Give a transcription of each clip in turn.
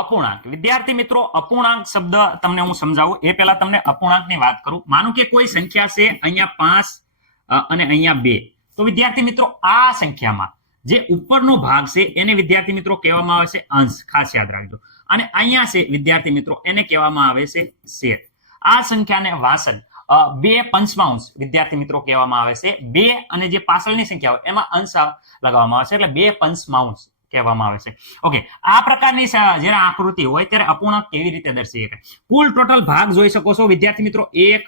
અપૂર્ણાંક વિદ્યાર્થી મિત્રો અપૂર્ણાંક શબ્દ તમને હું સમજાવું એ પહેલા તમને અપૂર્ણાંકની વાત કરું. માનો કે કોઈ સંખ્યા છે અહીંયા 5 અને અહીંયા 2. તો વિદ્યાર્થી મિત્રો આ સંખ્યામાં જે ઉપરનો ભાગ છે એને વિદ્યાર્થી મિત્રો કહેવામાં આવે છે અંશ, ખાસ યાદ રાખજો. અને અહીંયા છે વિદ્યાર્થી મિત્રો એને કહેવામાં આવે છે છેદ. આ સંખ્યાને વાસદ 2 પંચમાંશ વિદ્યાર્થી મિત્રો કહેવામાં આવે છે. 2 અને જે પાછળની સંખ્યા હોય એમાં અંશ લગાવવામાં આવે છે એટલે 2 પંચમાંશ કહેવામાં આવે છે. ઓકે, આ પ્રકારની જ્યારે આકૃતિ હોય ત્યારે અપૂર્ણાંક કેવી રીતે દર્શાવી શકાય? કુલ ટોટલ ભાગ જોઈ શકો છો વિદ્યાર્થી મિત્રો 1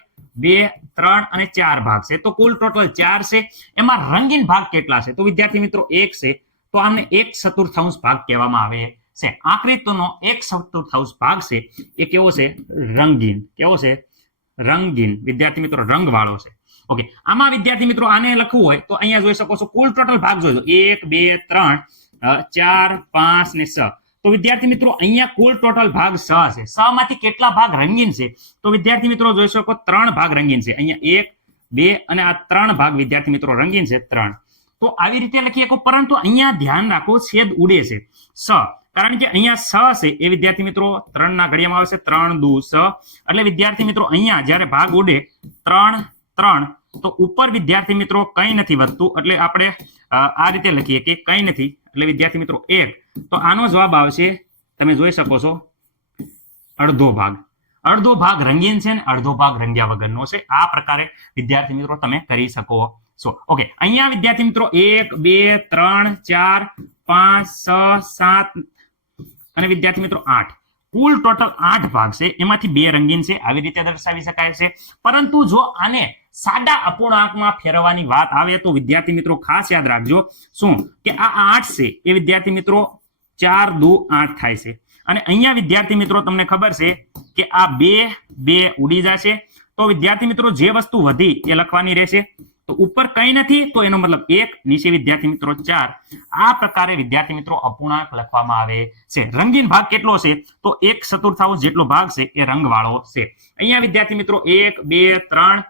2 3 અને 4 ભાગ છે. તો કુલ ટોટલ 4 છે. એમાં રંગીન ભાગ કેટલા છે? તો વિદ્યાર્થી મિત્રો 1 છે. તો આમને 1/4 ભાગ કહેવામાં આવે છે. આકૃતિનો 1/4 ભાગ છે એ કેવો છે? રંગીન. કેવો છે? રંગીન. વિદ્યાર્થી મિત્રો રંગવાળો છે. ઓકે, આમાં વિદ્યાર્થી મિત્રો આને લખવું હોય તો અહીંયા જોઈ શકો છો કુલ ટોટલ ભાગ જોજો 1 2 3 4 5 ને 6. તો વિદ્યાર્થી મિત્રો અહીંયા કુલ ટોટલ ભાગ 6 છે. 6 માંથી કેટલા ભાગ રંગીન છે? તો વિદ્યાર્થી મિત્રો જોઈ શકો 3 ભાગ રંગીન છે. અહીંયા 1 2 અને આ 3 ભાગ વિદ્યાર્થી મિત્રો રંગીન છે 3. તો આવી રીતે લખી શકો. પરંતુ અહીંયા ધ્યાન રાખો છેદ ઉડે છે 6, કારણ કે અહીંયા 6 છે એ વિદ્યાર્થી મિત્રો 3 ના ઘડિયામાં આવે છે 3 દુ 6. એટલે વિદ્યાર્થી મિત્રો અહીંયા જ્યારે ભાગ ઉડે 3 3 તો ઉપર વિદ્યાર્થી મિત્રો કંઈ નથી વધતું. એટલે આપણે આ રીતે લખીએ કે કંઈ નથી એટલે વિદ્યાર્થી મિત્રો 1. તો આનો જવાબ આવશે તમે જોઈ શકો છો અડધો ભાગ. અડધો ભાગ રંગીન છે ને અડધો ભાગ રંગ્યા વગરનો છે. આ પ્રકારે વિદ્યાર્થી મિત્રો તમે કરી શકો છો. ઓકે, અહીંયા વિદ્યાર્થી મિત્રો 1 2 3 4 5 6 7 અને વિદ્યાર્થી મિત્રો 8. કુલ ટોટલ 8 ભાગ છે. એમાંથી 2 રંગીન છે. આવી રીતે દર્શાવી શકાય છે. પરંતુ જો આને સાદા અપૂર્ણાંકમાં ફેરવવાની વાત આવે તો વિદ્યાર્થી મિત્રો ખાસ યાદ રાખજો શું કે આ 8 છે એ વિદ્યાર્થી મિત્રો 4 દુ 8 થાય છે. અને અહીંયા વિદ્યાર્થી મિત્રો તમને ખબર છે કે આ 2 2 ઉડી જશે. તો વિદ્યાર્થી મિત્રો જે વસ્તુ વધી એ લખવાની રહેશે. તો ઉપર કંઈ નથી તો એનો મતલબ 1, નીચે વિદ્યાર્થી મિત્રો 4. આ પ્રકારે વિદ્યાર્થી મિત્રો અપૂર્ણાંક લખવામાં આવે છે. રંગીન ભાગ કેટલો છે? તો 1/4 જેટલો ભાગ છે એ રંગવાળો છે. અહીંયા વિદ્યાર્થી મિત્રો 1 2 3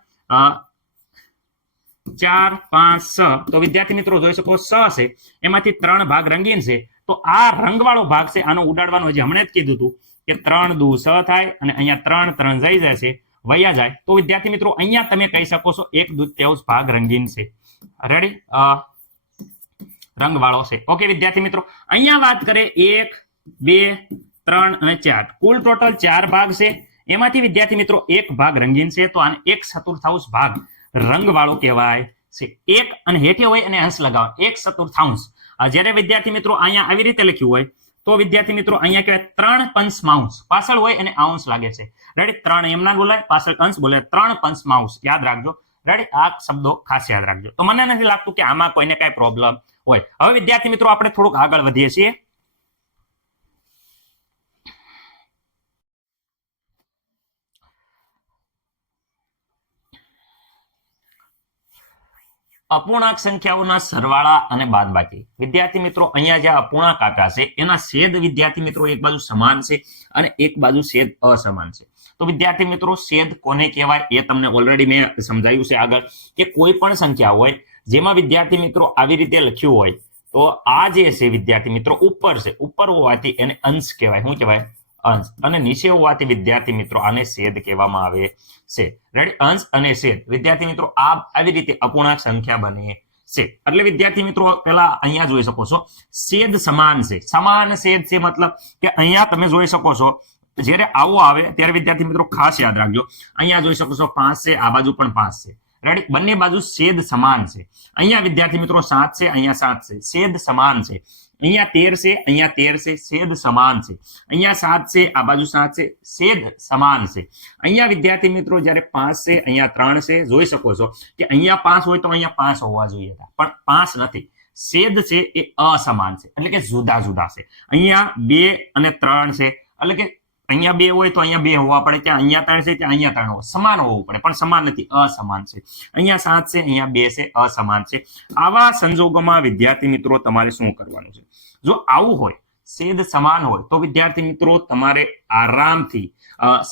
4 5 6. તો વિદ્યાર્થી મિત્રો જોઈ શકો 6 છે એમાંથી 3 ભાગ રંગીન છે. તો આ રંગવાળો ભાગ છે આનો ઉડાડવાનો હજી હમણાં જ કીધું હતું કે 3 દુ 6 થાય અને અહીંયા 3 3 જઈ જશે વયા જાય. તો વિદ્યાર્થી મિત્રો અહીંયા તમે કહી શકો છો 1/3 ભાગ રંગીન છે. રેડી? રંગવાળો છે. ઓકે વિદ્યાર્થી મિત્રો અહીંયા વાત કરે 1 2 3 અને 4. કુલ ટોટલ 4 ભાગ છે. એમાંથી વિદ્યાર્થી મિત્રો 1 ભાગ રંગીન છે. તો આને 1/4 ભાગ રંગવાળો કહેવાય છે. 1 અને હેઠે હોય અને અંશ લગાવો 1/4. જ્યારે વિદ્યાર્થી મિત્રો અહીંયા આવી રીતે લખ્યું હોય તો વિદ્યાર્થી મિત્રો અહીંયા કહેવાય 3 પંચમાંશ. પાછળ હોય અને અંશ લાગે છે. રેડી? 3 એમના બોલાય, પાછળ અંશ બોલાય. 3 પંચમાંશ યાદ રાખજો. રેડી? આ શબ્દો ખાસ યાદ રાખજો. તો મને નથી લાગતું કે આમાં કોઈને કઈ પ્રોબ્લેમ હોય. હવે વિદ્યાર્થી મિત્રો આપણે થોડુંક આગળ વધીએ છીએ. અપૂર્ણાંક સંખ્યાઓના સરવાળા અને બાદબાકી. વિદ્યાર્થી મિત્રો અહીંયા જે અપૂર્ણાંક આંકડા છે એના છેદ વિદ્યાર્થી મિત્રો એક બાજુ સમાન છે અને એક બાજુ છેદ અસમાન છે. તો વિદ્યાર્થી મિત્રો છેદ કોને કહેવાય એ તમને ઓલરેડી મેં સમજાવ્યું છે આગળ કે કોઈ પણ સંખ્યા હોય જેમાં વિદ્યાર્થી મિત્રો આવી રીતે લખ્યું હોય તો આ જે છે વિદ્યાર્થી મિત્રો ઉપર છે. ઉપર હોવાથી એને અંશ કહેવાય. શું કહેવાય? અંશ. અને નીચે હોવાથી વિદ્યાર્થી મિત્રો આને છેદ કહેવામાં આવે છે. રેડી? અંશ અને છેદ વિદ્યાર્થી મિત્રો આવી રીતે અપૂર્ણાંક સંખ્યા બને છે. એટલે વિદ્યાર્થી મિત્રો પેલા અહીંયા જોઈ શકો છો છેદ સમાન છે. સમાન છેદ છે મતલબ કે અહીંયા તમે જોઈ શકો છો જ્યારે આવો આવે ત્યારે વિદ્યાર્થી મિત્રો ખાસ યાદ રાખજો. અહીંયા જોઈ શકો છો 5 છે, આ બાજુ પણ 5 છે. રેડી? બંને બાજુ છેદ સમાન છે. અહીંયા વિદ્યાર્થી મિત્રો 7 છે, અહીંયા 7 છે, છેદ સમાન છે. અહીંયા 13 છે, અહીંયા 13 છે, છેદ સમાન છે. અહીંયા 7 છે, આ બાજુ 7 છે, છેદ સમાન છે. અહીંયા વિદ્યાર્થી મિત્રો જ્યારે 5 છે, અહીંયા 3 છે. જોઈ શકો છો કે અહીંયા 5 હોય તો અહીંયા 5 હોવા જોઈએ હતા, પણ 5 નથી. છેદ છે એ અસમાન છે એટલે કે જુદા જુદા છે. અહીંયા 2 અને 3 છે એટલે કે અહીંયા 2 હોય તો અહીંયા 2 હોવા પડે, ત્યાં અહીંયા 3 છે ત્યાં અહીંયા 3 હોય. સમાન હોવું પડે પણ સમાન નથી, અસમાન છે. અહીંયા 7 છે, અહીંયા 2 છે, અસમાન છે. આવા સંજોગોમાં વિદ્યાર્થી મિત્રો તમારે શું કરવાનું છે? જો આવું હોય, છેદ સમાન હોય તો વિદ્યાર્થી મિત્રો તમારે આરામથી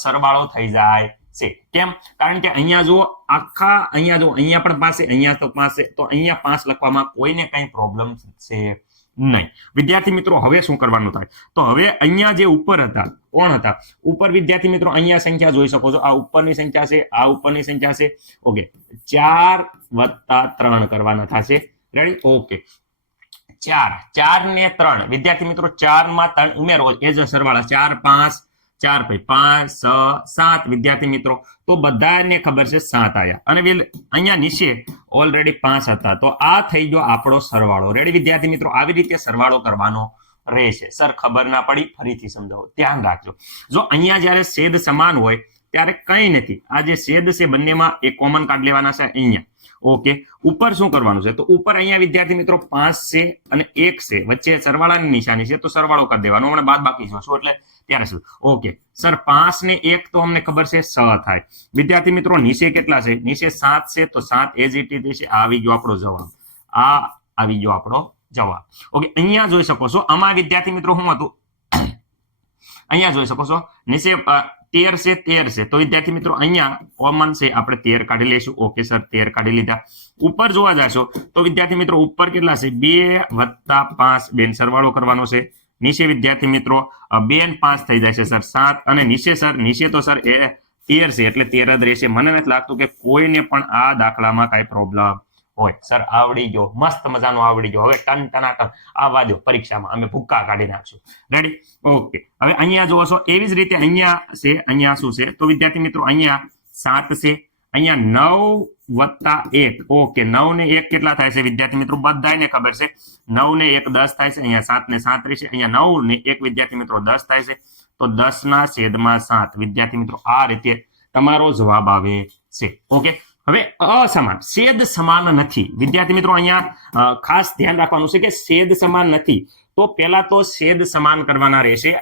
સરવાળો થઈ જાય છે. કેમ? કારણ કે અહીંયા જો આખા અહીંયા જો અહીંયા પણ પાસે અહીંયા તો પાસે તો અહીંયા 5 લખવામાં કોઈને કઈ પ્રોબ્લેમ છે નહીં. વિદ્યાર્થી મિત્રો હવે શું કરવાનું થાય? તો હવે અહીંયા જે ઉપર હતા કોણ હતા? ઉપર વિદ્યાર્થી મિત્રો અહીંયા સંખ્યા જોઈ શકો છો. આ ઉપરની સંખ્યા છે, આ ઉપરની સંખ્યા છે. ઓકે, 4 + 3 કરવાના થશે. રેડી? ઓકે, 4 ને 3 વિદ્યાર્થી મિત્રો 4 માં 3 ઉમેરો એ જ સરવાળા 4 5 4 ભાઈ 5 6 7 વિદ્યાર્થી મિત્રો તો બધાને ખબર છે 7 આયા અને અહીંયા નીચે ઓલરેડી 5 હતા તો આ થઈ ગયો આપણો સરવાળો. રેડી વિદ્યાર્થી મિત્રો? આવી રીતે સરવાળો કરવાનો રહેશે. સર ખબર ના પડી, ફરીથી સમજાવો, ધ્યાન રાખજો. જો અહીંયા જ્યારે છેદ સમાન હોય ત્યારે કંઈ નથી. આ જે છેદ છે બંનેમાં એક કોમન કાઢ લેવાના છે અહીંયા. ઓકે, ઉપર શું કરવાનું છે? તો ઉપર અહીંયા વિદ્યાર્થી મિત્રો 5 છે અને 1 છે, વચ્ચે સરવાળાની નિશાની છે તો સરવાળો કરી દેવાનો. હમણાં બાદ બાકી જોશું એટલે ત્યારે શું. ઓકે સર 5 ને 1 તો અમને ખબર છે 6 થાય. વિદ્યાર્થી મિત્રો નીચે કેટલા છે? નીચે 7 છે તો 7 એજ ઇટ ઇઝ છે. આવી ગયો આપણો જવાબ. આ આવી ગયો આપણો જવાબ. ઓકે, અહીંયા જોઈ શકો છો. આમાં વિદ્યાર્થી મિત્રો શું હતું? અહીંયા જોઈ શકો છો નીચે 13 છે 13 છે તો વિદ્યાર્થી મિત્રો અહીંયા કોમન છે, આપણે 13 કાઢી લઈશું. ઓકે સર 13 કાઢી લીધા. ઉપર જોવા જાશો તો વિદ્યાર્થી મિત્રો ઉપર કેટલા છે? 2 + 5 બેન સરવાળો કરવાનો છે. નીચે વિદ્યાર્થી મિત્રો 2 ને 5 થઈ જાય છે સર 7 અને નીચે તો સર એ 13 છે એટલે 13 જ રહેશે. મને નથી લાગતું કે કોઈને પણ આ દાખલામાં કઈ પ્રોબ્લેમ હોય. સર આવડી ગયો, મસ્ત મજાનો આવડી ગયો. હવે ટન ટનાટન આવવા દો, પરીક્ષામાં અમે ભૂક્કા કાઢી નાખશું. રેડી? ઓકે, હવે અહીંયા જોવો છો એવી જ રીતે અહીંયા છે. અહીંયા શું છે? તો વિદ્યાર્થી મિત્રો અહીંયા 7 છે, અહીંયા 9 + 1. ઓકે, 9 ને 1 કેટલા થાય છે વિદ્યાર્થી મિત્રો? બધાને ખબર છે 9 ને 1 10 થાય છે. અહીંયા 7 ને 7 રહેશે. અહીંયા 9 ને 1 વિદ્યાર્થી મિત્રો 10 થાય છે તો 10/7 વિદ્યાર્થી મિત્રો આ રીતે તમારો જવાબ આવે છે. ઓકે, હવે અસમાન છેદ સમાન નથી વિદ્યાર્થી મિત્રો. અહીંયા ખાસ ધ્યાન રાખવાનું છે કે છેદ સમાન નથી તો પહેલા તો છેદ સમાન કરવાના રહેશે.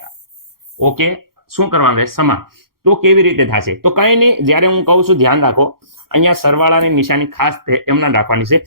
ઓકે, શું કરવાનું રહેશે? સમાન. તો કેવી રીતે થશે? તો કઈ નહીં, જ્યારે હું કહું છું ધ્યાન રાખો. અહીંયા સરવાળાની નિશાની ખાસ એમના રાખવાની છે.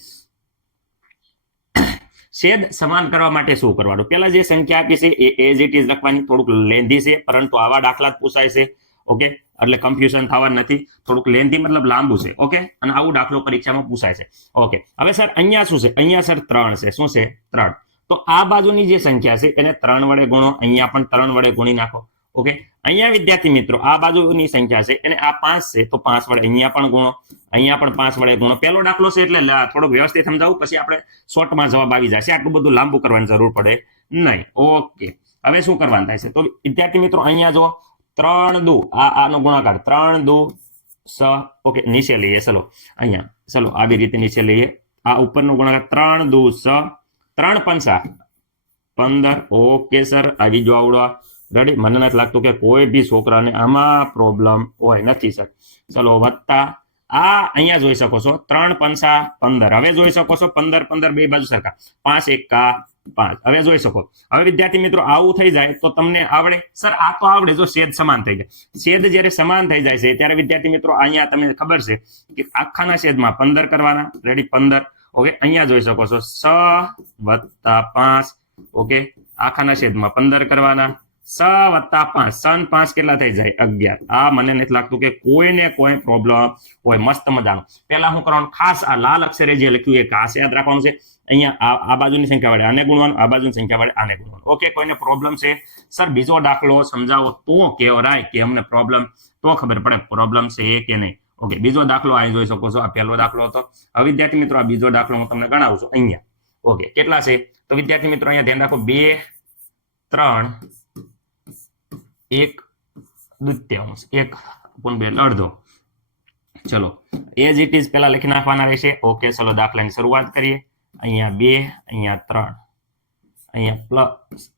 છેદ સમાન કરવા માટે શું કરવાનું? પહેલા જે સંખ્યા આપી છે એ એઝ ઇટ ઇઝ લખવાની. થોડુંક લેન્ધી છે પરંતુ આવા દાખલા જ પૂછાય છે. ઓકે, એટલે કન્ફ્યુઝન થવા નથી. થોડુંક લેન્ધી મતલબ લાંબુ છે. ઓકે, અને આવું દાખલો પરીક્ષામાં પૂછાય છે. ઓકે, હવે સર અહીંયા શું છે? અહીંયા સર 3 છે. શું છે? 3. તો આ બાજુની જે સંખ્યા છે એને 3 વડે ગુણો. અહીંયા પણ 3 વડે ગુણી નાખો. ઓકે, અહીંયા વિદ્યાર્થી મિત્રો આ બાજુની સંખ્યા છે એને આ 5 છે તો 5 વડે અહીંયા પણ ગુણો. અહીંયા પણ 5 વડે ગુણો. પહેલો દાખલો છે એટલે થોડો વ્યવસ્થિત સમજાવું, પછી આપણે શોર્ટમાં જવાબ આવી જશે. આટલું બધું લાંબુ કરવાની જરૂર પડે નહીં. ઓકે, હવે શું કરવાનું થાય છે? તો વિદ્યાર્થી મિત્રો અહીંયા જો 3 દુ આનો ગુણાકાર 3 દુ 6. ઓકે, નીચે લઈએ. ચલો અહીંયા ચલો આવી રીતે નીચે લઈએ. આ ઉપરનો ગુણાકાર 3 દુ 6 3 પંચા 15. ઓકે સર આવી જો આવડો. રેડી? મને નથી લાગતું કે કોઈ બી છોકરાને આમાં પ્રોબ્લેમ હોય. નથી સર. ચલો વત્તા આ અહીંયા જોઈ શકો છો 3 પંચા 15. હવે જોઈ શકો છો 15 15 બે બાજુ સરખા 5 એકા 5. હવે જોઈ શકો. હવે વિદ્યાર્થી મિત્રો આવું થઈ જાય તો તમને આવડે? સર આ તો આવડે જો છેદ સમાન થઈ જાય. છેદ જ્યારે સમાન થઈ જાય છે ત્યારે વિદ્યાર્થી મિત્રો અહીંયા તમને ખબર છે કે આખાના છેદમાં 15 કરવાના. રેડી? 15. ઓકે, અહીંયા જોઈ શકો છો 6 + 5. ઓકે, આખાના છેદમાં 15 કરવાના. 6 + 5 6 ને 5 કેટલા થઈ જાય? 11. આ મને નથી લાગતું કે કોઈને કોઈ પ્રોબ્લેમ હોય. મસ્ત મજાનો. પહેલા શું કરવાનું? ખાસ આ લાલ અક્ષરે જે લખ્યું એ ખાસ યાદ રાખવાનું છે. અહીંયા આ બાજુની સંખ્યા વડે આને ગુણવાનું, આ બાજુની સંખ્યા વડે આને ગુણવાનું. ઓકે, કોઈને પ્રોબ્લેમ છે? સર બીજો દાખલો સમજાવો તો કહેવાય કે અમને પ્રોબ્લેમ, તો ખબર પડે પ્રોબ્લેમ છે કે નહીં. ઓકે, બીજો દાખલો અહીં જોઈ શકો છો. આ પહેલો દાખલો હતો. હવે વિદ્યાર્થી મિત્રો આ બીજો દાખલો હું તમને ગણાવું છું અહીંયા. ઓકે, કેટલા છે? તો વિદ્યાર્થી મિત્રો અહીંયા ધ્યાન રાખો 2 3 1 દૂત્યાંશ 1/2 અડધો. ચલો એઝ ઇટ ઇઝ પહેલા લખી નાખવાના રહેશે. ઓકે, ચલો દાખલાની શરૂઆત કરીએ. અહીંયા 2 અહીંયા 3 અહીંયા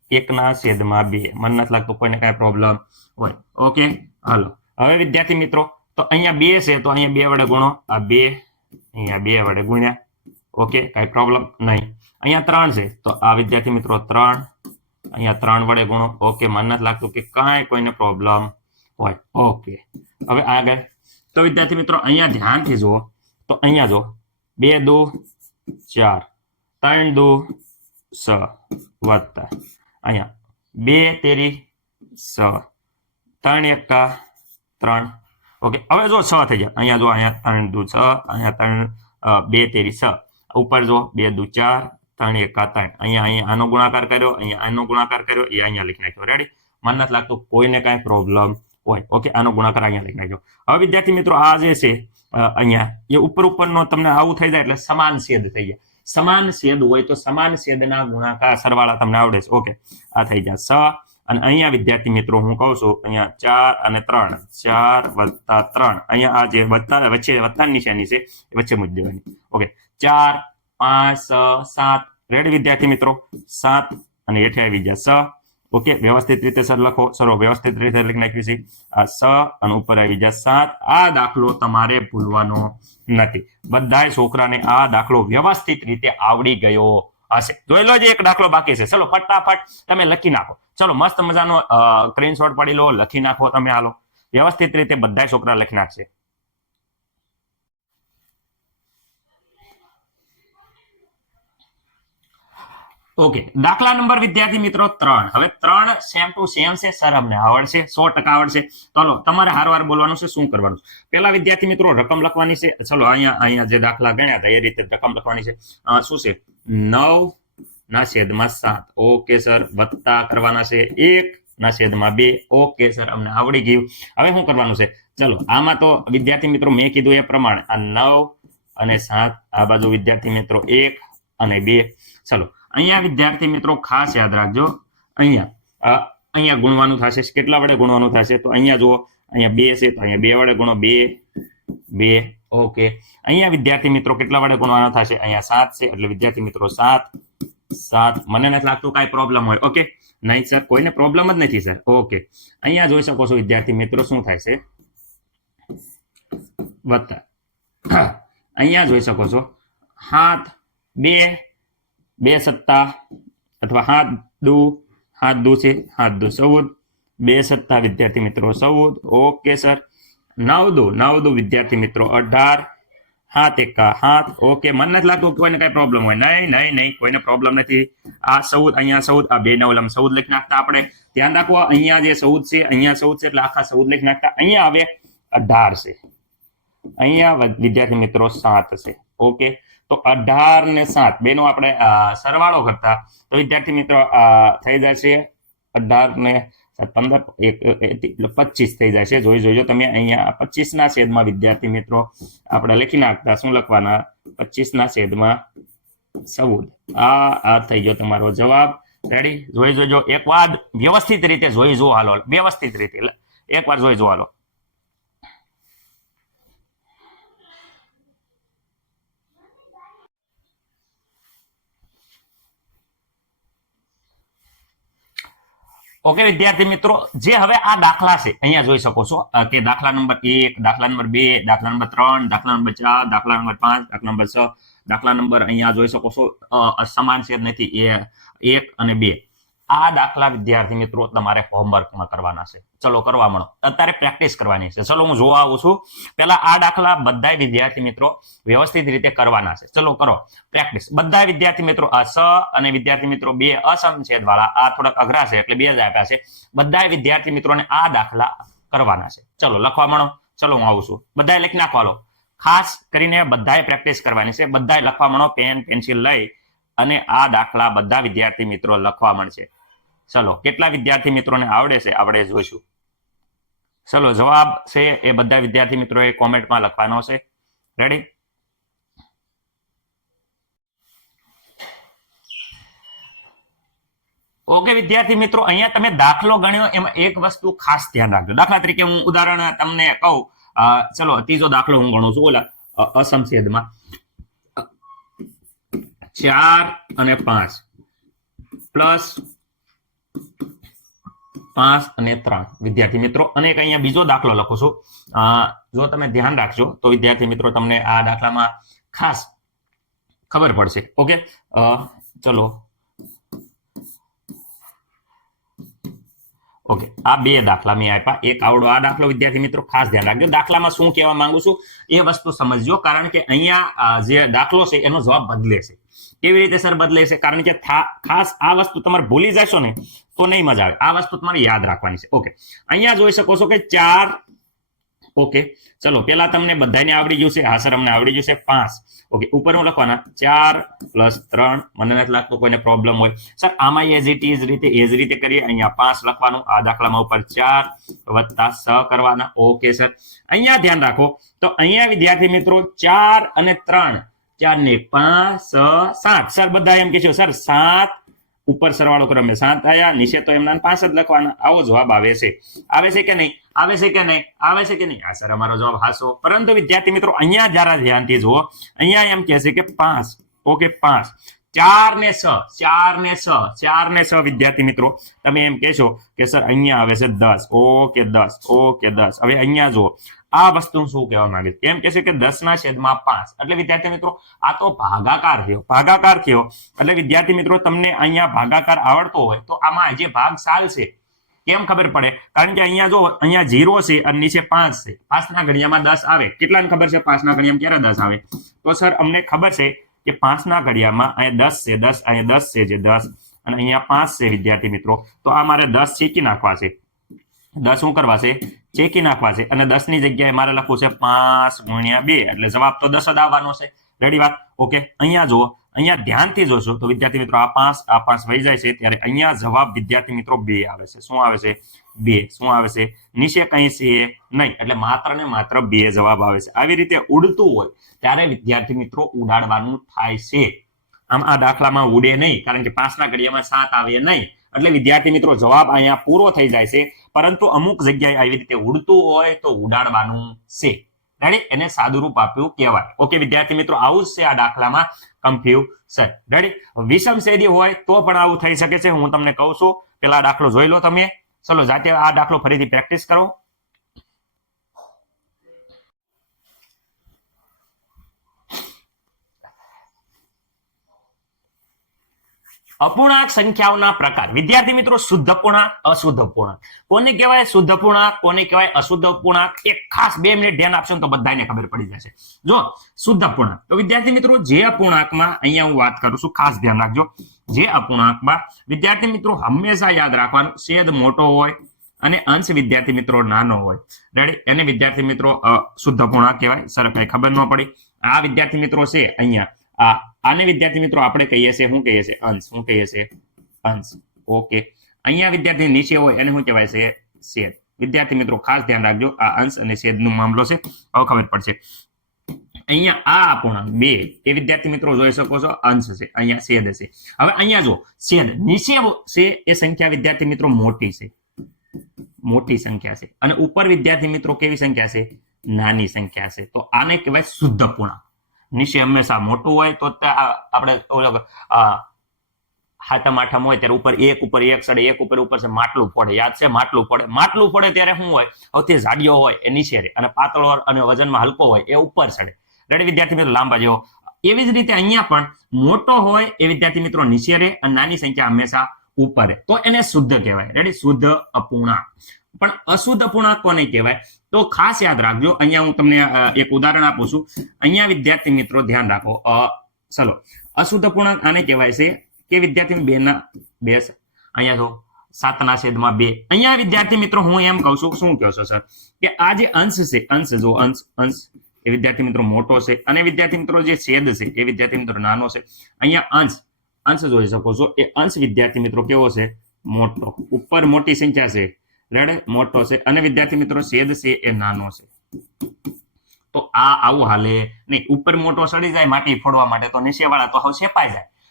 +1/2. મને નથી લાગતું કોઈને કાંઈ પ્રોબ્લેમ હોય. ઓકે, હાલો હવે વિદ્યાર્થી મિત્રો તો અહીંયા 2 છે તો અહીંયા 2 વડે ગુણો. આ 2 અહીંયા 2 વડે ગુણ્યા. ઓકે, કાંઈ પ્રોબ્લેમ નહીં. અહીંયા 3 છે તો આ વિદ્યાર્થી મિત્રો 3 અહીંયા 3 વડે ગુણો. ઓકે, મને નથી લાગતું કે કાંઈ કોઈને પ્રોબ્લેમ હોય. ઓકે, હવે આગળ તો વિદ્યાર્થી મિત્રો અહીંયા ધ્યાનથી જુઓ તો અહીંયા જો 2 દુ 4 3 દુ 6 વત્તા અહીંયા 2 તેરી 6 3 એકા 3. ઓકે, હવે જો 6 થઈ જાય. અહીંયા જો અહીંયા 3 દુ 6 અહીંયા 2 તેરી 6. ઉપર જો 2 દુ 4 3 એકા 3 અહીંયા આનો ગુણાકાર કર્યો, અહીંયા આનો ગુણાકાર કર્યો, એ અહીંયા લખી નાખ્યો. રેડી? મને નથી લાગતું કોઈને કાંઈ પ્રોબ્લેમ હોય. ઓકે, આનો ગુણાકાર અહીંયા લખી નાખ્યો. હવે વિદ્યાર્થી મિત્રો આ જે છે અહીંયા એ ઉપરનો તમને આવું થઈ જાય એટલે સમાન છેદ થઈ જાય. સમાન છેદ હોય તો સમાન છેદના ગુણાકાર સરવાળા તમને આવડે છે. ઓકે, આ થઈ જાય 6 અને અહીંયા વિદ્યાર્થી મિત્રો હું કહું છું અહીંયા 4 અને 3 4 વત્તા 3 અહીંયા આ જે વત્તા વચ્ચે વત્તાની નિશાની છે એ વચ્ચે મૂકી દેવાની. ઓકે, 4 5 6 7. રેડી વિદ્યાર્થી મિત્રો? 7 અને હેઠે આવી જાય 6. ઓકે, વ્યવસ્થિત રીતે સર લખો. સરો વ્યવસ્થિત રીતે લખી નાખ્યું છે. આ 6 અને ઉપર આવી જાય 7. આ દાખલો તમારે ભૂલવાનો નથી. બધાય છોકરાને આ દાખલો વ્યવસ્થિત રીતે આવડી ગયો હશે. જોઈ લો, જે એક દાખલો બાકી છે. ચલો ફટાફટ તમે લખી નાખો. ચલો મસ્ત મજાનો સ્ક્રીનશોટ પડી લો, લખી નાખો તમે. હાલો, વ્યવસ્થિત રીતે બધા છોકરા લખી નાખશે. ઓકે, દાખલા નંબર વિદ્યાર્થી મિત્રો 3. હવે 3 સેમ ટુ સેમ છે સર, અમને આવડશે, 100% આવડશે. ચલો તમારે હારવાર બોલવાનું છે. શું કરવાનું? પેલા વિદ્યાર્થી મિત્રો રકમ લખવાની છે. ચલો અહીંયા જે દાખલા ગણ્યા હતા એ રીતે રકમ લખવાની છે. શું છે? 9 ના છેદમાં 7. Okay sir. વત્તા કરવાના છે 1 ના છેદમાં 2. ઓકે સર, અમને આવડી ગયું. હવે શું કરવાનું છે? ચલો આમાં તો વિદ્યાર્થી મિત્રો મેં કીધું એ પ્રમાણે આ 9 અને 7, આ બાજુ વિદ્યાર્થી મિત્રો 1 અને 2. ચલો અહીંયા વિદ્યાર્થી મિત્રો ખાસ યાદ રાખજો, અહીંયા ગુણવાનું થશે. કેટલા વડે ગુણવાનું થશે? તો અહીંયા જુઓ, અહીંયા 2 છે તો અહીંયા 2 વડે ગુણો. 2 2. ઓકે, અહીંયા વિદ્યાર્થી મિત્રો કેટલા વડે ગુણવાનો થશે? અહીંયા 7 છે એટલે વિદ્યાર્થી મિત્રો 7 7. મને નથી લાગતું કાંઈ પ્રોબ્લેમ હોય. ઓકે, નહીં સર, કોઈને પ્રોબ્લેમ જ નથી સર. ઓકે, અહીંયા જોઈ શકો છો વિદ્યાર્થી મિત્રો શું થાય છે? વત્તા. અહીંયા જોઈ શકો છો 7 2 2 સત્તા અથવા 7 દુ 7 દુ છે 7 દુ 14. 2 સત્તા વિદ્યાર્થી મિત્રો 14. Okay sir. 9 દુ વિદ્યાર્થી મિત્રો 18. 7 એકા 7. ઓકે, મને નથી લાગતું કોઈને કઈ પ્રોબ્લેમ હોય. નહીં, કોઈને પ્રોબ્લેમ નથી. આ 14, અહીંયા 14, આ 2 ના ઓલામાં 14 લખી નાખતા આપણે. ધ્યાન રાખો, અહીંયા જે 14 છે, અહીંયા 14 છે એટલે આખા 14 લખી નાખતા. અહીંયા હવે 18 છે, અહીંયા વિદ્યાર્થી મિત્રો 7 છે. ઓકે, તો 18 ને 7 બેનો આપણે સરવાળો કરતા તો વિદ્યાર્થી મિત્રો થઈ જશે 18 ને 15 25 થઈ જશે. જોઈજો તમે. અહીંયા 25 ના છેદમાં વિદ્યાર્થી મિત્રો આપણે લખી નાખતા. શું લખવાના? 25 ના છેદમાં 14. આ થઈ ગયો તમારો જવાબ. રેડી? જોઈ જોજો એકવાર વ્યવસ્થિત રીતે જોઈ જો. હાલો, વ્યવસ્થિત રીતે એકવાર જોઈ જો. હાલો. ઓકે વિદ્યાર્થી મિત્રો, જે હવે આ દાખલા છે અહીંયા જોઈ શકો છો કે દાખલા નંબર 1, દાખલા નંબર 2, દાખલા નંબર 3, દાખલા નંબર 4, દાખલા નંબર 5, દાખલા નંબર 6, દાખલા નંબર અહીંયા જોઈ શકો છો સમાન છેદ નથી, 1 અને 2. આ દાખલા વિદ્યાર્થી મિત્રો તમારે હોમવર્કમાં કરવાના છે. ચલો કરવા મળો, અત્યારે પ્રેક્ટિસ કરવાની છે. ચલો હું જોવા આવું છું. પહેલા આ દાખલા બધા વિદ્યાર્થી મિત્રો વ્યવસ્થિત રીતે કરવાના છે. ચલો કરો પ્રેક્ટિસ. બધા વિદ્યાર્થી મિત્રો આ સ અને વિદ્યાર્થી મિત્રો 2 અસમ છેદ વાળા આ થોડાક અઘરા છે એટલે 2 જ આપ્યા છે. બધા વિદ્યાર્થી મિત્રોને આ દાખલા કરવાના છે. ચલો લખવા મળો. ચલો હું આવું છું. બધાએ લખી નાખવાનો. ખાસ કરીને બધાએ પ્રેક્ટિસ કરવાની છે. બધાએ લખવા મળો, પેન પેન્સિલ લઈ અને આ દાખલા બધા વિદ્યાર્થી મિત્રો લખવા મળશે. ચલો કેટલા વિદ્યાર્થી મિત્રોને આવડે છે આપણે જોઈશું. ચલો જવાબ છે એ બધા વિદ્યાર્થી મિત્રોએ કોમેન્ટમાં લખવાનો છે. રેડી? ઓકે વિદ્યાર્થી મિત્રો, અહીંયા તમે દાખલો ગણ્યો એમાં એક વસ્તુ ખાસ ધ્યાન રાખજો. દાખલા તરીકે હું ઉદાહરણ તમને કહું. ચલો ત્રીજો દાખલો હું ગણું છું. ઓલા અસમછેદમાં 4 અને 5 પ્લસ 5 અને 3 વિદ્યાર્થી મિત્રો. અને અહીંયા બીજો દાખલો લખું છું. જો તમે ધ્યાન રાખજો તો વિદ્યાર્થી મિત્રો તમને આ દાખલામાં ખાસ ખબર પડશે. ઓકે ચલો. ઓકે આ 2 દાખલા મેં આપ્યા. એક આવડો આ દાખલો વિદ્યાર્થી મિત્રો ખાસ ધ્યાન રાખજો. દાખલામાં શું કહેવા માંગુ છું એ વસ્તુ સમજજો, કારણ કે અહીંયા જે દાખલો છે એનો જવાબ બદલે છે. કેવી રીતે સર બદલે છે? કારણ કે ખાસ આ વસ્તુ તમારે ભૂલી જશો ને તો નહીં મજા આવે. આ વસ્તુ તમારે યાદ રાખવાની છે. ઓકે અહીંયા જોઈ શકો છો કે 4 ઓકે, ચલો પેલા તમને બધાને આવડી ગયું છે. હા સર અમને આવડી ગયું છે 5. ઓકે, ઉપર હું લખવાના 4 + 3. મને નથી લાગતું કોઈને પ્રોબ્લેમ હોય. સર આમાં એઝ ઇટ ઇઝ રીતે કરીએ. અહીંયા 5 લખવાનું, આ દાખલામાં ઉપર 4 + 6 કરવાના. ઓકે સર, અહીંયા ધ્યાન રાખો તો અહીંયા વિદ્યાર્થી મિત્રો 4 અને 3, 4 ને 5 6 7. સર બધા એમ કહેશો સર 7 ઉપર સરવાળો કરો, 7 આયા, નીચે તો એમના 5 જ લખવાના. આવો જવાબ આવે છે. આવે છે કે નહીં? આવે છે કે નહીં? આવે છે કે નહીં? આ સર અમારો જવાબ હાસો. પરંતુ વિદ્યાર્થી મિત્રો અહીંયા જરા ધ્યાનથી જુઓ. અહીંયા એમ કહે છે કે 5. ઓકે 5, 4 ને 6, 4 ને 6, 4 ને 6 વિદ્યાર્થી મિત્રો તમે એમ કહેશો કે સર અહીંયા આવે છે 10. ઓકે 10. ઓકે 10. હવે અહીંયા જુઓ આ વસ્તુ શું કહેવા માંગે છે? એમ કહે છે કે 10/5. એટલે વિદ્યાર્થી મિત્રો આ તો ભાગાકાર થયો. ભાગાકાર થયો એટલે વિદ્યાર્થી મિત્રો તમને અહીંયા ભાગાકાર આવડતો હોય તો આમાં જે ભાગ ચાલશે કેમ ખબર પડે? કારણ કે અહીંયા જો અહીંયા 0 છે અને નીચે 5 છે. 5 ના ઘડિયામાં 10 આવે. કેટલાને ખબર છે 5 ના ઘડિયામાં ક્યારે 10 આવે? તો સર અમને ખબર છે કે 5 ના ઘડિયામાં અહીંયા 10 છે. 10 અહીંયા 10 છે, જે 10 અને અહીંયા 5 છે વિદ્યાર્થી મિત્રો. તો આ મારે 10 ચેકી નાખવા છે. 10 શું કરવા છે? ચેકી નાખવા છે. અને 10 ની જગ્યાએ મારે લખવું છે 5 × 2. એટલે જવાબ તો 10 જ આવવાનો છે. રેડી વાત? ઓકે, અહીંયા જુઓ, અહીંયા ધ્યાનથી જોશો તો વિદ્યાર્થી મિત્રો આ 5 વહી જાય છે ત્યારે અહીંયા જવાબ વિદ્યાર્થી મિત્રો 2 આવે છે. શું આવે છે? 2. શું આવે છે? નીચે કંઈ છે નહીં, એટલે માત્ર ને માત્ર 2 જવાબ આવે છે. આવી રીતે ઉડતું હોય ત્યારે વિદ્યાર્થી મિત્રો ઉડાડવાનું થાય છે. આમ આ દાખલામાં ઉડે નહીં, કારણ કે 5 ના ઘડિયામાં 7 આવે નહીં. એટલે વિદ્યાર્થી મિત્રો જવાબ અહીંયા પૂરો થઈ જાય છે. પરંતુ અમુક જગ્યાએ આવી રીતે ઉડતું હોય તો ઉડાડવાનું છે. રેડી? એને સાદું રૂપ આપ્યું કહેવાય. ઓકે વિદ્યાર્થી મિત્રો, આવું જ છે આ દાખલામાં કન્ફ્યુઝન. રેડી? વિષમ છેદી હોય તો પણ આવું થઈ શકે છે. હું તમને કહું છું, પેલા દાખલો જોઈ લો તમે. ચલો જાતે આ દાખલો ફરીથી પ્રેક્ટિસ કરો. અપૂર્ણાંક સંખ્યાઓના પ્રકાર. વિદ્યાર્થી મિત્રો શુદ્ધ અપૂર્ણાંક, અશુદ્ધ અપૂર્ણાંક. કોને કહેવાય શુદ્ધ અપૂર્ણાંક, કોને કહેવાય અશુદ્ધ અપૂર્ણાંક? એક ખાસ 2 મિનિટ ધ્યાન આપશો તો બધાને ખબર પડી જશે. જો શુદ્ધ અપૂર્ણાંક તો વિદ્યાર્થી મિત્રો જે અપૂર્ણાંકમાં અહીંયા હું વાત કરું છું, ખાસ ધ્યાન રાખજો. જે અપૂર્ણાંકમાં વિદ્યાર્થી મિત્રો હંમેશા યાદ રાખવાનું છેદ મોટો હોય અને અંશ વિદ્યાર્થી મિત્રો નાનો હોય. રેડી? એને વિદ્યાર્થી મિત્રો શુદ્ધ અપૂર્ણાંક કહેવાય. સર કઈ ખબર ન પડી. આ વિદ્યાર્થી મિત્રો છે અહીંયા આને વિદ્યાર્થી મિત્રો આપણે કહીએ છીએ શું કહીએ છીએ? અંશ. શું કહીએ છીએ? અંશ. ઓકે, અહીંયા વિદ્યાર્થી નીચે હોય એને શું કહેવાય છે? છેદ. વિદ્યાર્થી મિત્રો ખાસ ધ્યાન રાખજો, આ અંશ અને છેદનો મામલો છે. હવે ખબર પડશે. અહીંયા આ અપૂર્ણાંક 2 એ વિદ્યાર્થી મિત્રો જોઈ શકો છો અંશ છે, અહીંયા છેદ છે. હવે અહીંયા જો છેદ નીચે છે એ સંખ્યા વિદ્યાર્થી મિત્રો મોટી છે, મોટી સંખ્યા છે. અને ઉપર વિદ્યાર્થી મિત્રો કેવી સંખ્યા છે? નાની સંખ્યા છે. તો આને કહેવાય શુદ્ધ અપૂર્ણાંક. નીચે હંમેશા મોટું હોય તો આપણે હાથમ આઠમ હોય ત્યારે ઉપર એક સડે, એક ઉપર છે માટલું પડે. યાદ છે? માટલું પડે ત્યારે શું હોય? સૌથી જાડિયો હોય એ નીચે રહે અને પાતળો અને વજનમાં હલકો હોય એ ઉપર ચડે. રેડી વિદ્યાર્થી મિત્રો? લાંબા જેવો. એવી જ રીતે અહીંયા પણ મોટો હોય એ વિદ્યાર્થી મિત્રો નીચે રહે અને નાની સંખ્યા હંમેશા ઉપર રહે. તો એને શુદ્ધ કહેવાય. રેડી? શુદ્ધ અપૂર્ણાંક. પણ અશુદ્ધ અપૂર્ણાંક કોને કહેવાય? તો ખાસ યાદ રાખજો. અહીંયા હું તમને એક ઉદાહરણ આપું છું. અહીંયા વિદ્યાર્થી મિત્રો ધ્યાન રાખો. ચલો, અશુદ્ધ અપૂર્ણાંક આને કહેવાય છે કે વિદ્યાર્થી 2 અહીંયા જો 7/2. અહીંયા વિદ્યાર્થી મિત્રો હું એમ કહું છું, શું કહો છો સર? કે આ જે અંશ છે, અંશ જો અંશ એ વિદ્યાર્થી મિત્રો મોટો છે અને વિદ્યાર્થી મિત્રો જે છેદ છે એ વિદ્યાર્થી મિત્રો નાનો છે. અહીંયા અંશ જોઈ શકો છો, એ અંશ વિદ્યાર્થી મિત્રો કેવો છે? મોટો. ઉપર મોટી સંખ્યા છે, રેડ મોટો છે, અને વિદ્યાર્થી મિત્રો છેદ છે એ નાનો છે. તો આ આવું હાલે નહીં. ઉપર મોટો સડી જાય માટી ફોડવા માટે તો નીચેવાળા તો હવે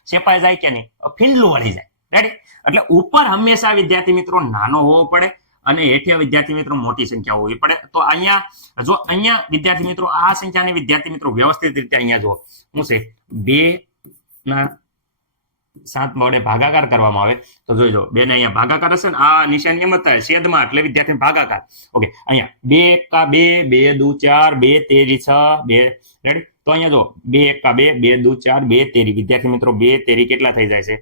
છેપાઈ જાય કે નહીં? ફીંડલું વળી જાય. રેડી? એટલે ઉપર હંમેશા વિદ્યાર્થી મિત્રો નાનો હોવો પડે અને હેઠે વિદ્યાર્થી મિત્રો મોટી સંખ્યા હોવી પડે. તો અહીંયા જો અહીંયા વિદ્યાર્થી મિત્રો આ સંખ્યાને વિદ્યાર્થી મિત્રો વ્યવસ્થિત રીતે અહીંયા જો શું છે? 2/7 વડે ભાગાકાર કરવામાં આવે તો જોઈજો 2 ને અહીંયા ભાગાકાર હશે ને આ નિશાન એમ જ થાય છેદમાં, એટલે વિદ્યાર્થી ભાગાકાર. ઓકે, અહીંયા 2 × 2 = 4, 2 × 3 = 6, 2. રેડી? તો અહીંયા જો 2 × 2 = 4, 2 × 3 વિદ્યાર્થી મિત્રો 2 × 3 કેટલા થઈ જાય છે?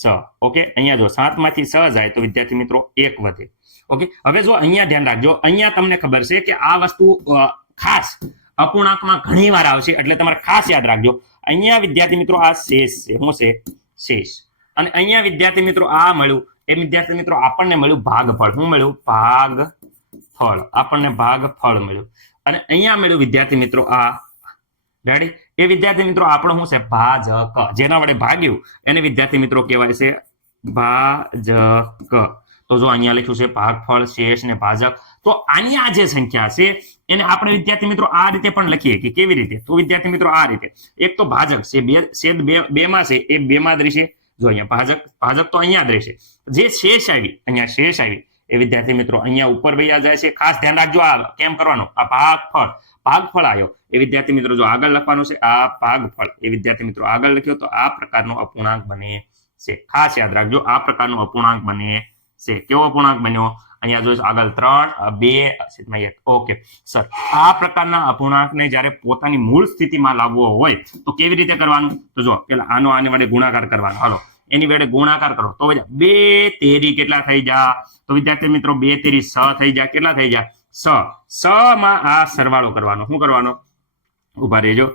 6. ઓકે, અહીંયા જો 7 માંથી 6 જાય તો વિદ્યાર્થી મિત્રો 1 વધે. ઓકે, હવે જો અહીંયા ધ્યાન રાખજો. અહીંયા તમને ખબર છે કે આ વસ્તુ ખાસ અપૂર્ણાંકમાં ઘણી વાર આવશે, એટલે તમારે ખાસ યાદ રાખજો. અહીંયા વિદ્યાર્થી મિત્રો આ શેષ છે. શું છે? શેષ. અને અહીંયા વિદ્યાર્થી મિત્રો આ મળ્યું એ વિદ્યાર્થી મિત્રો આપણને મળ્યું ભાગફળ. શું મળ્યું? ભાગફળ. ફળ, આપણને ભાગફળ મળ્યું. અને અહીંયા મળ્યું વિદ્યાર્થી મિત્રો આ રેડી. એ વિદ્યાર્થી મિત્રો આપણો શું છે ભાજક, જેના વડે ભાગ્યું એને વિદ્યાર્થી મિત્રો કહેવાય છે ભાજક. તો જો અહીંયા લખ્યું છે ભાગફળ, શેષ ને ભાજક. તો આની આ જે સંખ્યા છે એને આપણે વિદ્યાર્થી મિત્રો આ રીતે પણ લખીએ કે કેવી રીતે, તો વિદ્યાર્થી મિત્રો આ રીતે. એક તો ભાજક છે છેદ બે માં છે, એ બે માં જ રહેશે. જો અહીંયા ભાજક તો અહીંયા જ રહેશે. જે શેષ આવી, અહીંયા શેષ આવી, એ વિદ્યાર્થી મિત્રો અહીંયા ઉપર વયા જાય છે. ખાસ ધ્યાન રાખજો આ કેમ કરવાનું. આ ભાગફળ આવ્યો એ વિદ્યાર્થી મિત્રો જો આગળ લખવાનું છે, આ ભાગફળ એ વિદ્યાર્થી મિત્રો આગળ લખ્યો તો આ પ્રકારનો અપૂર્ણાંક બને છે. ખાસ યાદ રાખજો આ પ્રકારનો અપૂર્ણાંક બને છે. કેવો અપૂર્ણાંક બન્યો? અહીંયા જોઈશ આગળ 3, 2/1. ઓકે સર, આ પ્રકારના અપૂર્ણાંકને જ્યારે પોતાની મૂળ સ્થિતિમાં લાવવો હોય તો કેવી રીતે કરવાનું? તો જો પેલા આની વડે ગુણાકાર કરવાનો. હાલો એની વડે ગુણાકાર કરો તો 2 તેરી કેટલા થઈ જા? તો વિદ્યાર્થી મિત્રો 2 તેરી 6 થઈ જાય. કેટલા થઈ જાય? 6 માં આ સરવાળો કરવાનો. શું કરવાનો? ઉભા રહેજો.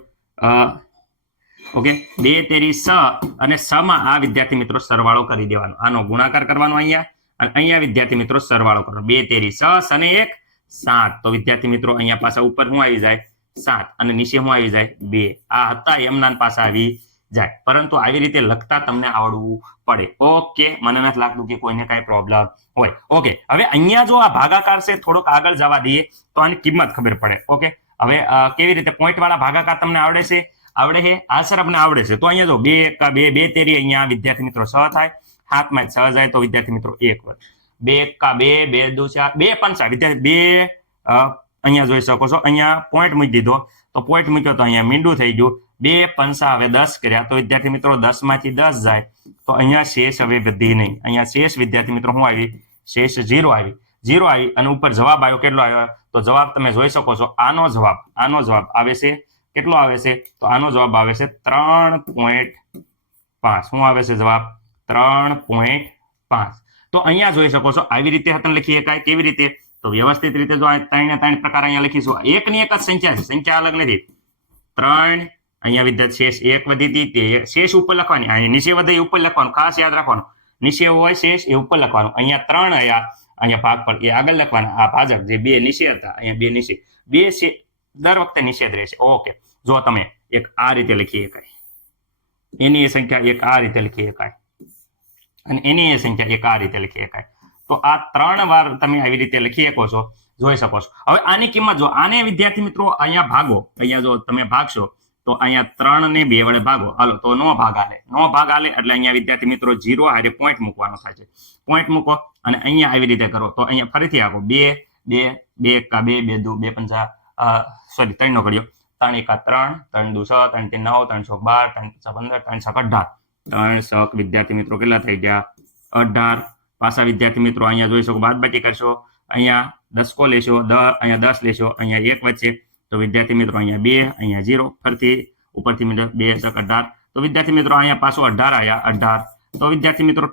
ઓકે 2 તેરી 6 અને 6 માં આ વિદ્યાર્થી મિત્રો સરવાળો કરી દેવાનો. આનો ગુણાકાર કરવાનો અહીંયા, અને અહીંયા વિદ્યાર્થી મિત્રો સરવાળો કરો. 2 તેરી 6 અને 1 7. તો વિદ્યાર્થી મિત્રો અહીંયા પાછા ઉપર શું આવી જાય? 7 અને નીચે શું આવી જાય? 2. આ હતા એમના પાછા આવી જાય. પરંતુ આવી રીતે લખતા તમને આવડવું પડે. ઓકે, મને નથી લાગતું કે કોઈને કઈ પ્રોબ્લેમ હોય. ઓકે, હવે અહીંયા જો આ ભાગાકાર છે થોડોક આગળ જવા દઈએ તો આની કિંમત ખબર પડે. ઓકે, હવે કેવી રીતે પોઈન્ટ વાળા ભાગાકાર તમને આવડે છે? આવડે છે? આ સર આપણે આવડે છે. તો અહીંયા જો 2 તેરી અહીંયા વિદ્યાર્થી મિત્રો 6 થાય. 7 માં 6 જાય તો વિદ્યાર્થી મિત્રો 1 વધે. 2 કા 2, 2 દુ 4, 2 પંચા વિદ્યાર્થી 2 અહીંયા જોઈ શકો છો. અહીંયા પોઈન્ટ મૂકી દીધો તો પોઈન્ટ મૂક્યો તો અહીંયા મીંડું થઈ ગયું. 2 પંચા હવે 10 કર્યા તો વિદ્યાર્થી મિત્રો 10 માંથી 10 જાય તો અહીંયા શેષ હવે વધી નહીં. અહીંયા શેષ વિદ્યાર્થી મિત્રો શું આવી? શેષ 0 આવી. 0 આવી અને ઉપર જવાબ આવ્યો. કેટલો આવ્યો? તો જવાબ તમે જોઈ શકો છો. આનો જવાબ આવે છે કેટલો આવે છે? તો આનો જવાબ આવે છે 3.5. શું આવે છે જવાબ? 3.5. તો અહીંયા જોઈ શકો છો આવી રીતે હતન લખી શકાય. કેવી રીતે? તો વ્યવસ્થિત રીતે જો 3 પ્રકાર અહીંયા લખીશું. એકની એક જ સંખ્યા છે, સંખ્યા અલગ નથી. 3 અહીંયા વિદ્યાર્થી શેષ 1 વધી હતી તે શેષ ઉપર લખવાની. અહીંયા નીચે વધે ઉપર લખવાનું. ખાસ યાદ રાખવાનું. નીચે હોય શેષ એ ઉપર લખવાનું. અહીંયા 3 અહીંયા ભાગફળ એ આગળ લખવાના. આ ભાજક જે 2 નીચે હતા અહીંયા 2 નીચે, 2 દર વખતે નીચે જ રહેશે. ઓકે, જો તમે એક આ રીતે લખી શકાય, એની સંખ્યા એક આ રીતે લખી શકાય, અને એની સંખ્યા એક આ રીતે લખી શકાય. તો આ 3 વાર તમે આવી રીતે લખી શકો છો, જોઈ શકો છો. હવે આની કિંમત જો આને વિદ્યાર્થી મિત્રો અહીંયા ભાગો. અહીંયા જો તમે ભાગશો તો અહીંયા 3 ને 2 વડે ભાગો. હાલો તો નો ભાગ આલે એટલે અહીંયા વિદ્યાર્થી મિત્રો 0 હારે પોઈન્ટ મૂકવાનો થાય છે. પોઈન્ટ મૂકો અને અહીંયા આવી રીતે કરો તો અહીંયા ફરીથી આવો 2 કા 2, 2 દુ 2 પંચા સોરી 3 નો કર્યો. 3 એકા 3, 3 દુ 6, 3 3 9, 3 6 12, 3 5 15, 3 6 વિદ્યાર્થી મિત્રો કેટલા થઈ ગયા? 18. પાછા વિદ્યાર્થી મિત્રો અહીંયા જોઈ શકો બાદબાકી કરશો. અહીંયા 10 લેશો, અહીંયા 10 લેશો, અહીંયા 1 વચ્ચે તો વિદ્યાર્થી મિત્રો અહીંયા 2, અહીંયા 0. ફરીથી ઉપરથી મિત્રો 2 6 18. તો વિદ્યાર્થી મિત્રો અહીંયા પાછો 18 આવ્યા. 18 તો વિદ્યાર્થી મિત્રો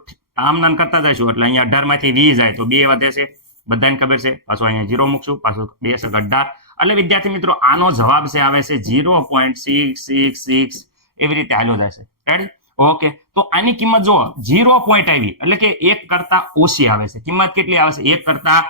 આમ નામ કરતા જઈશું એટલે અહીંયા 18 માંથી 20 જાય તો 2 વધે છે. બધાને ખબર છે. પાછો અહીંયા 0 મૂકશું. પાછો 2 6 18. એટલે વિદ્યાર્થી મિત્રો આનો જવાબ છે આવે છે 0.666. એવી રીતે હાલ્યો જાય છે. રેડી? ઓકે, તો આની કિંમત જો 0 પોઈન્ટ આવી એટલે કે 1 કરતા ઓછી આવે છે. કિંમત કેટલી આવે છે? 1 કરતા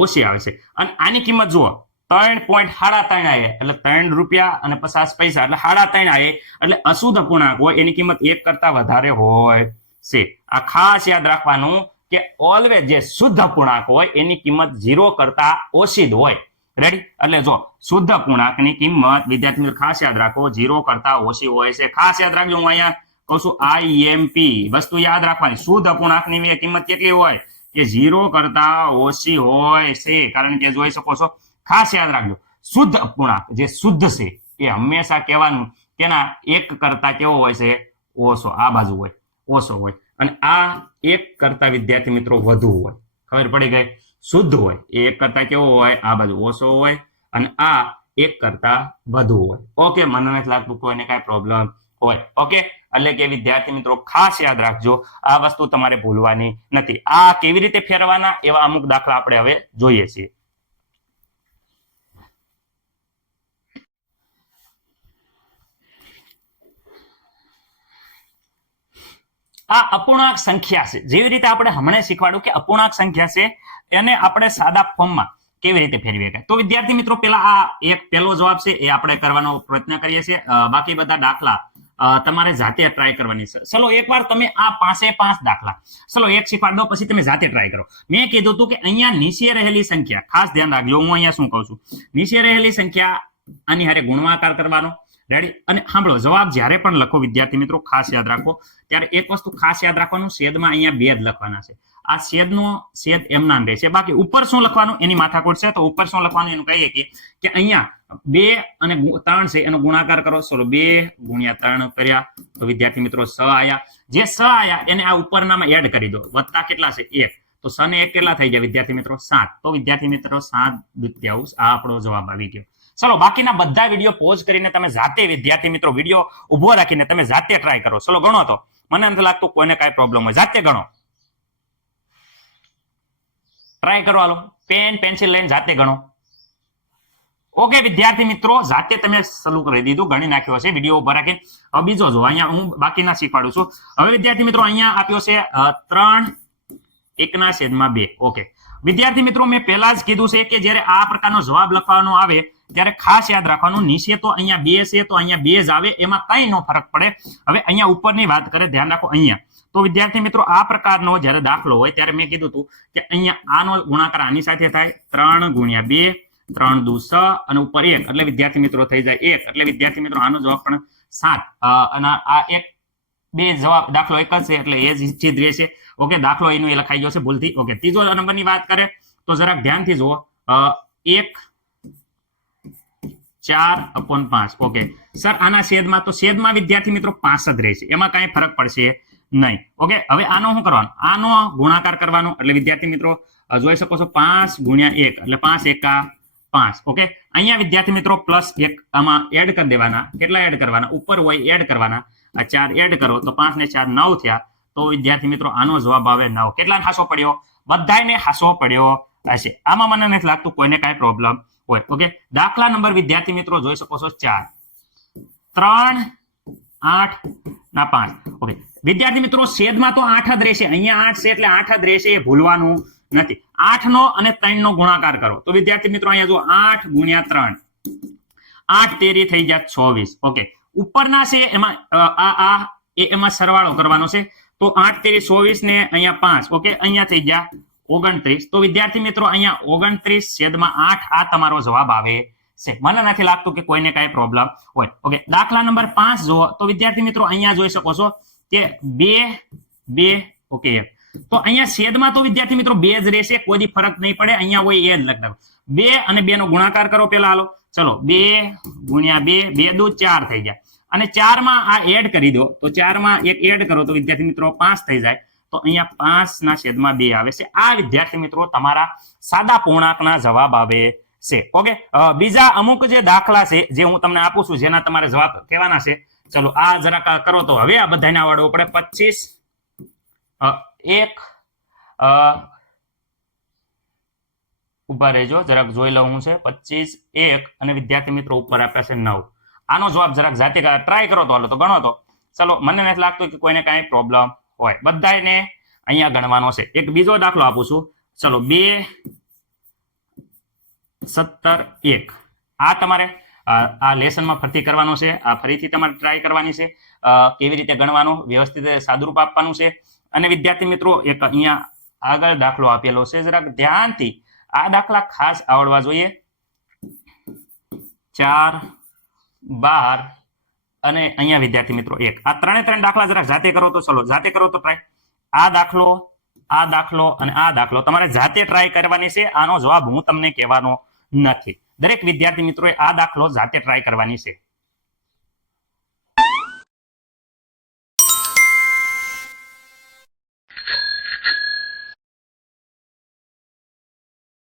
ઓછી આવે છે. અને આની કિંમત જુઓ 3.73 આવે એટલે 3 રૂપિયા અને 50 પૈસા એટલે 3.5 આવે એટલે અશુદ્ધ અપૂર્ણાંક હોય એની કિંમત 1 કરતા વધારે હોય છે. આ ખાસ યાદ રાખવાનું કે ઓલવેઝ જે શુદ્ધ અપૂર્ણાંક હોય એની કિંમત 0 કરતા ઓછી જ હોય. રેડી? એટલે જો શુદ્ધ અપૂર્ણાંકની કિંમત વિદ્યાર્થી મિત્રો ખાસ યાદ રાખો 0 કરતા ઓછી હોય છે. ખાસ યાદ રાખજો. હું અહીંયા કહું છું IMP વસ્તુ યાદ રાખવાની. શુદ્ધ અપૂર્ણાંકની કિંમત કેટલી હોય? કે 0 કરતા ઓછી હોય છે. કારણ કે જોઈ શકો છો, ખાસ યાદ રાખજો શુદ્ધ અપૂર્ણાંક જે શુદ્ધ છે એ હંમેશા કહેવાનું તેના 1 કરતા કેવો હોય છે? ઓછો. આ બાજુ હોય ઓછો હોય અને આ 1 કરતા વિદ્યાર્થી મિત્રો વધુ હોય. ખબર પડી ગઈ? શુદ્ધ હોય એ 1 કરતા કેવો હોય? આ બાજુ ઓછો હોય અને આ 1 કરતા વધુ હોય. ઓકે, મને નથી લાગતું કોઈને કઈ પ્રોબ્લેમ હોય. ઓકે, એટલે કે વિદ્યાર્થી મિત્રો ખાસ યાદ રાખજો આ વસ્તુ તમારે ભૂલવાની નથી. આ કેવી રીતે ફેરવાના એવા અમુક દાખલા આપણે હવે જોઈએ છીએ. આ અપૂર્ણાંક સંખ્યા છે. જેવી રીતે આપણે હમણાં શીખવાડ્યું કે અપૂર્ણાંક સંખ્યા છે એને આપણે સાદા ફોર્મમાં કેવી રીતે ફેરવી શકાય? તો વિદ્યાર્થી મિત્રો પેલા આ એક પહેલો જવાબ છે એ આપણે કરવાનો પ્રયત્ન કરીએ છીએ. બાકી બધા દાખલા તમારે જાતે ટ્રાય કરવાની છે. ચલો એકવાર તમે આ 5 દાખલા ચલો એક શીખવાડ દો, પછી તમે જાતે ટ્રાય કરો. મેં કીધું હતું કે અહીંયા નીચે રહેલી સંખ્યા, ખાસ ધ્યાન રાખજો, હું અહીંયા શું કહું છું, નીચે રહેલી સંખ્યા આની હારે ગુણાકાર કરવાનો. રેડી? અને સાંભળો, જવાબ જ્યારે પણ લખો વિદ્યાર્થી મિત્રો ખાસ યાદ રાખો, ત્યારે એક વસ્તુ ખાસ યાદ રાખવાનું, છેદમાં અહીંયા 2 જ લખવાના છે. આ છેદનો છેદ એમના રહે છે. બાકી ઉપર શું લખવાનું એની માથાકૂટ છે. તો ઉપર શું લખવાનું એનું કહીએ કે અહીંયા 2 અને 3 છે એનો ગુણાકાર કરો. ચલો 2 ગુણ્યા 3 કર્યા તો વિદ્યાર્થી મિત્રો 6 આયા. જે 6 આયા એને આ ઉપરનામાં એડ કરી દો. વત્તા કેટલા છે? 1. તો 6 ને 1 કેટલા થઈ ગયા વિદ્યાર્થી મિત્રો? 7. તો વિદ્યાર્થી મિત્રો 7/2 આ આપણો જવાબ આવી ગયો. ચલો બાકીના બધા વિડીયો પોઝ કરીને તમે જાતે વિદ્યાર્થી મિત્રો વિડીયો ઉભો રાખીને તમે જાતે ટ્રાય કરો. ચલો ગણો. તો મને નથી લાગતું કોઈને કાંઈ પ્રોબ્લેમ હોય. જાતે ગણો, ટ્રાય કરો. હાલો, પેન પેન્સિલ લઈને જાતે ગણો. ઓકે વિદ્યાર્થી મિત્રો, જાતે તમે શરૂ કરી દીધું, ગણી નાખ્યો છે વિડીયો ઉભા રાખીને. હવે બીજો જો, અહીંયા હું બાકીના શીખવાડું છું. હવે વિદ્યાર્થી મિત્રો અહીંયા આપ્યો છે 3/1/2. ઓકે વિદ્યાર્થી મિત્રો, મેં પહેલા જ કીધું છે કે જ્યારે આ પ્રકારનો જવાબ લખવાનો આવે ત્યારે ખાસ યાદ રાખવાનું, નીચે તો અહીંયા 2 છે તો અહીંયા 2 જ આવે, એમાં કઈ નો ફરક પડે. હવે અહીંયા ઉપરની વાત કરે, ધ્યાન રાખો અહીંયા. તો વિદ્યાર્થી મિત્રો આ પ્રકારનો જ્યારે દાખલો હોય ત્યારે મેં કીધું હતું કે અહીંયા આનો ગુણાકાર આની સાથે થાય, 3 ગુણ્યા 2, 3 દુ 6 અને ઉપર 1 એટલે વિદ્યાર્થી મિત્રો થઈ જાય 1. એટલે વિદ્યાર્થી મિત્રો આનો જવાબ પણ 7. અને આ એક બે જવાબ દાખલો એક જ છે એટલે એ જ ચીજ રહેશે. ઓકે, દાખલો એનું એ લખાઈ ગયો છે ભૂલથી. ઓકે, ત્રીજો નંબરની વાત કરે તો જરાક ધ્યાનથી જુઓ. 1 4/5. ઓકે સર, આના છેદમાં, તો છેદમાં વિદ્યાર્થી મિત્રો 5 જ રહેશે, એમાં કાંઈ ફરક પડશે નહીં. ઓકે, હવે આનો શું કરવાનું? આનો ગુણાકાર કરવાનો. એટલે વિદ્યાર્થી મિત્રો જોઈ શકો છો 5 ગુણ્યા 1 એટલે 5 એકા 5. ઓકે, અહીંયા વિદ્યાર્થી મિત્રો +1 આમાં એડ કરી દેવાના. કેટલા એડ કરવાના? ઉપર હોય એડ કરવાના. આ 4 એડ કરો તો 5 ને 4 9 થયા. તો વિદ્યાર્થી મિત્રો આનો જવાબ આવે 9. કેટલા હાસો પડ્યો? બધાને હાસો પડ્યો હશે. આમાં મને નથી લાગતું કોઈને કાંઈ પ્રોબ્લેમ હોય. ઓકે, દાખલા નંબર વિદ્યાર્થી મિત્રો જોઈ શકો છો 4, 3, 8 ના 5. ઓકે વિદ્યાર્થી મિત્રો છેદમાં તો 8 જ રહેશે, અહીંયા 8 છે એટલે 8 જ રહેશે, એ ભૂલવાનું નથી. 8 નો અને 3 નો ગુણાકાર કરો તો વિદ્યાર્થી મિત્રો અહીંયા જો 8 ગુણ્યા 3, 8 તેરી થઈ જાય 26. ઓકે, ઉપરના છે એમાં એમાં સરવાળો કરવાનો છે. તો 8 તેરી 24 ને અહીંયા 5. ઓકે, અહીંયા થઈ ગયા 29. તો વિદ્યાર્થી મિત્રો અહીંયા 29/8 આ તમારો જવાબ આવે છે. મને નથી લાગતું કે કોઈને કાંઈ પ્રોબ્લેમ હોય. ઓકે, દાખલા નંબર 5 જુઓ તો વિદ્યાર્થી મિત્રો અહીંયા જોઈ શકો છો કે 2, 2. ઓકે, તો અહીંયા છેદમાં તો વિદ્યાર્થી મિત્રો 2 જ રહેશે, કોઈ ફરક નહીં પડે. અહીંયા હોય એ જ લખતા 2 અને 2 નો ગુણાકાર કરો પેલા. હાલો ચલો 2 ગુણ્યા 2, 2 દુ 4 થઈ જાય. અને 4 માં આ એડ કરી દો તો 4 માં 1 એડ કરો તો વિદ્યાર્થી મિત્રો 5 થઈ જાય. તો અહીંયા 5/2 આવે છે. આ વિદ્યાર્થી મિત્રો તમારા સાદા પૂર્ણાંકના જવાબ આવે છે. ઓકે, બીજા અમુક જે દાખલા છે જે હું તમને આપું છું જેના તમારે જવાબ કહેવાના છે. ચલો આ જરાક કરો તો હવે આ બધાને આવડવું પડે. 25 1 ઉભા રહેજો, જરાક જોઈ લઉં હું છે. 25 1 અને વિદ્યાર્થી મિત્રો ઉપર આપ્યા છે 9. આનો જવાબ જરાક જાતે ટ્રાય કરો તો હાલો તો ગણો તો. ચલો મને નથી લાગતું કે કોઈને કાંઈ પ્રોબ્લેમ હોય. બધાને અહીંયા ગણવાનો છે. એક બીજો દાખલો આપું છું. ચલો 2 17 1. આ તમારે આ લેસનમાં ફરીથી કરવાનો છે. આ ફરીથી તમારે ટ્રાય કરવાની છે કેવી રીતે ગણવાનું, વ્યવસ્થિત સાદુરૂપ આપવાનું છે. અને વિદ્યાર્થી મિત્રો એક અહીંયા આગળ દાખલો આપેલો છે, જરાક ધ્યાનથી આ દાખલા ખાસ આવડવા જોઈએ. 4 12 અને અહીંયા વિદ્યાર્થી મિત્રો 1. આ ત્રણે દાખલા જરાક જાતે કરો તો. ચલો જાતે કરો તો ટ્રાય. આ દાખલો અને આ દાખલો તમારે જાતે ટ્રાય કરવાની છે. આનો જવાબ હું તમને કહેવાનો નથી. દરેક વિદ્યાર્થી મિત્રોએ આ દાખલો જાતે ટ્રાય કરવાની છે.